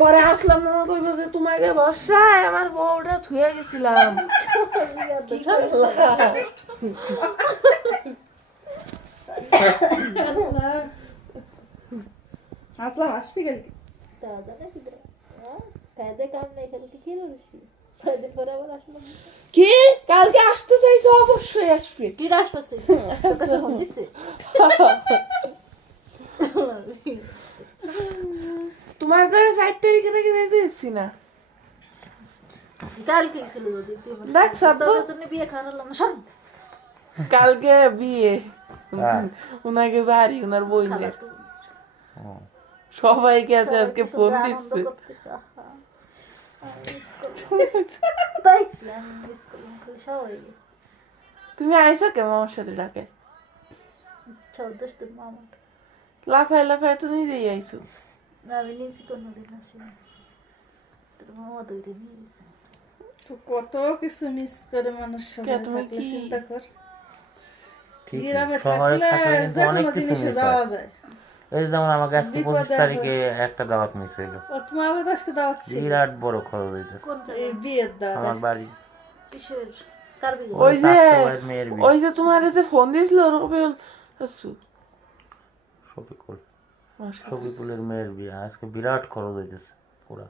পরে আসলাম মামা কইবো যে তোমাকে বর্ষায় আমার বউটা থুয়ে গেছিলাম। কি করলা? আসলাম আসবি গেল কি কালকে আসতে চাইছো? অবশ্যই আসবে। কি রাস পাচ্ছিস তোর কাছে ফোন দিছে তোমার ঘরে 4 তারিখে নাকি যাইতেছি না। কালকে ছিল যদি তুই দেখ সব তোর জন্য বিয়ে খাওয়ালাম না সব কালকে বিয়ে উনাকে বাড়ি উনার বইনের সবাইকে আছে আজকে ফোন দিচ্ছে। তুমি আইসো কেমন আমার সাথে ডাকে? লাফাই লাফাই তো নিজেই আইসো। আমি নিয়েছি কোনোদিন আসিনি তোর মামা তৈরি নিয়েছে কত কিছু মিস করে মানুষ কে তুমি থাকলে কি চিন্তা কর ঠিকই, গ্রামে শহরে থাকলে থাকলে কিন্তু যে অনেক কোনো কিছু জিনিসে মিস যাওয়া হয়। যায়। এই যেমন আমাকে আজকে বিপদে 25 তারিখে একটা দাওয়াত মিস হইলো, ও তোমার আবার আজকে দাওয়াত ছিল বিরাট বড় খরচ হইতেছে। কোন এই জায়গায় বিয়ের দাওয়াত আমার আজকে। বাড়ি কিসের কার বিয়ে ওই যে স্বাস্থ্য ভাইয়ের মেয়ের বিয়ে। ওই যে তোমার যে ফোন দিয়েছিল রবিউল শফিকুল শফিকুলের মেয়ের বিয়ে আজকে বিরাট খরচ হইতেছে পুরা।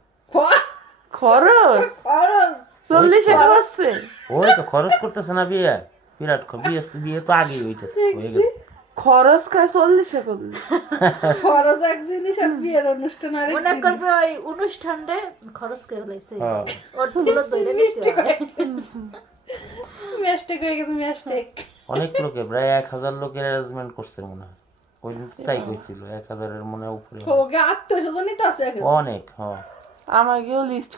খরচ খরচ 40 আসছে। ওই তো খরচ করতেছে না বিয়ে, বিরাট বিয়ে বিয়ে তো আগেই হইতেছে, হয়ে গেছে। খরচ খায় 40 করলে। খরচ এক জিনিস আর বিয়ের অনুষ্ঠান আরেক মনে জিনিস। করবে ওই অনুষ্ঠানে খরচ কে হলাইছে হ্যাঁ। ওর গুলো ধরে নিছে মেস্টেক হয়ে গেছে মেস্টেক। অনেক লোকে প্রায় 1000 লোকের অ্যারেঞ্জমেন্ট করছে মনে হয়, ওই দিন তো তাই কইছিল 1000-এর মনে হয় উপরে হবে। ওকে আত্মীয়স্বজনই তো আছে এখন। অনেক হ্যাঁ। আমাকেও লিস্ট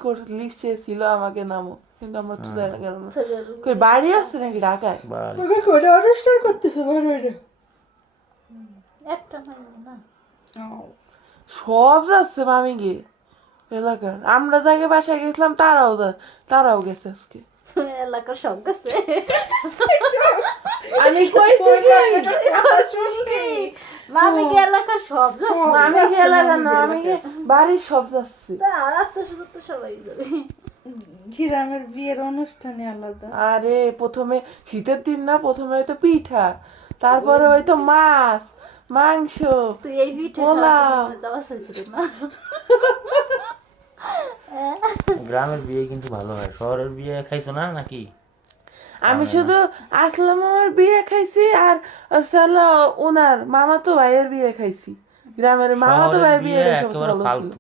চেয়েছিল আমাকে নামো, কিন্তু আমরা তো জায়গা গেল না। কই বাড়ি আসছে নাকি ঢাকায়? বাড়ি ওকে করে অনুষ্ঠান করতেছে মানে একটা হয় না সব যাচ্ছে মামি গিয়ে এলাকার। আমরা যাকে বাসায় গেছিলাম তারাও গেছে আজকে। এলাকার সব গেছে আমি কইছি কি মামি কে এলাকার সব যাচ্ছে মামি কে এলাকা না, আমি কে বাড়ির সব যাচ্ছে। আর আত্মীয় তো সবাই যাবে গ্রামের বিয়ের অনুষ্ঠানে আলাদা। আরে প্রথমে শীতের দিন না, প্রথমে হয়তো পিঠা, তারপরে হয়তো মাছ মাংস তুই এই ভিটে পোলাও। যাওয়া চাইছিস না গ্রামের বিয়ে কিন্তু ভালো হয়, শহরের বিয়ে খাইছো না নাকি? আমি শুধু আসলাম আমার বিয়ে খাইছি আর ওনার মামাতো ভাইয়ের বিয়ে খাইছি। গ্রামের মামাতো শহরের ভাইয়ের বিয়ে বিয়ে সব একেবারে ভালো ছিল। ফালতু।